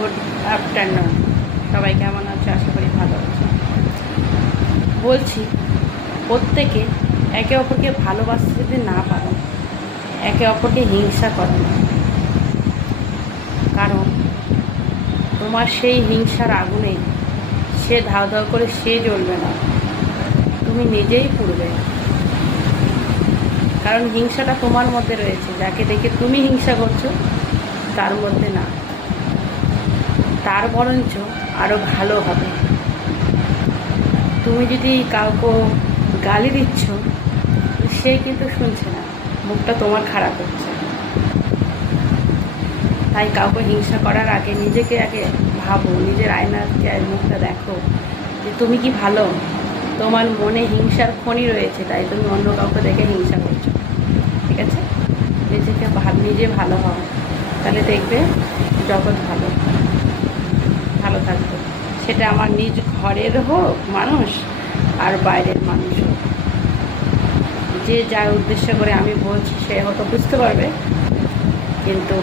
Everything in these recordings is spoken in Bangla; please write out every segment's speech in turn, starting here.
Good afternoon. সবাই কেমন আছে? আশা করি ভালো আছে। বলছি, প্রত্যেকে একে অপরকে ভালোবাসতে যদি না পারো, একে অপরকে হিংসা করো না। কারণ তোমার সেই হিংসার আগুনে সে ধাও ধাও করে সে জ্বলবে না, তুমি নিজেই পুড়বে। কারণ হিংসাটা তোমার মধ্যে রয়েছে, যাকে দেখে তুমি হিংসা করছো তার মধ্যে না, তার বরঞ্চ আরও ভালো হবে। তুমি যদি কাউকে গালি দিচ্ছ, সে কিন্তু শুনছে না, মুখটা তোমার খারাপ হচ্ছে। তাই কাউকে হিংসা করার আগে নিজেকে আগে ভাবো, নিজের আয়নাকে মুখটা দেখো যে তুমি কি ভালো। তোমার মনে হিংসার খনি রয়েছে, তাই তুমি অন্য কাউকে দেখে হিংসা করছো। ঠিক আছে? নিজে ভালো হও, তাহলে দেখবে জগৎ ভালো ভালো থাকবে। সেটা আমার নিজ ঘরের হোক মানুষ আর বাইরের মানুষ হোক, যে যার উদ্দেশ্য করে আমি বলছি সে হয়তো বুঝতে পারবে, কিন্তু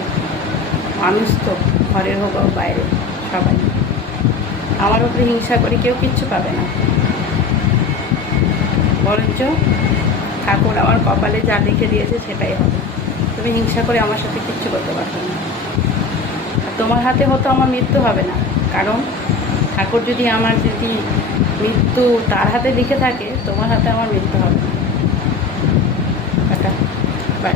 মানুষ তো ঘরের হোক আর বাইরে সবাই। আমার উপরে হিংসা করে কেউ কিচ্ছু পাবে না, বরঞ্চ ঠাকুর আমার কপালে যা লিখে দিয়েছে সেটাই হবে। তুমি হিংসা করে আমার সাথে কিচ্ছু করতে পারবে না। আর তোমার হাতে হয়তো আমার মৃত্যু হবে না, কারণ ঠাকুর যদি মৃত্যু তার হাতে লিখে থাকে, তোমার হাতে আমার মৃত্যু হবে না। Tata, by.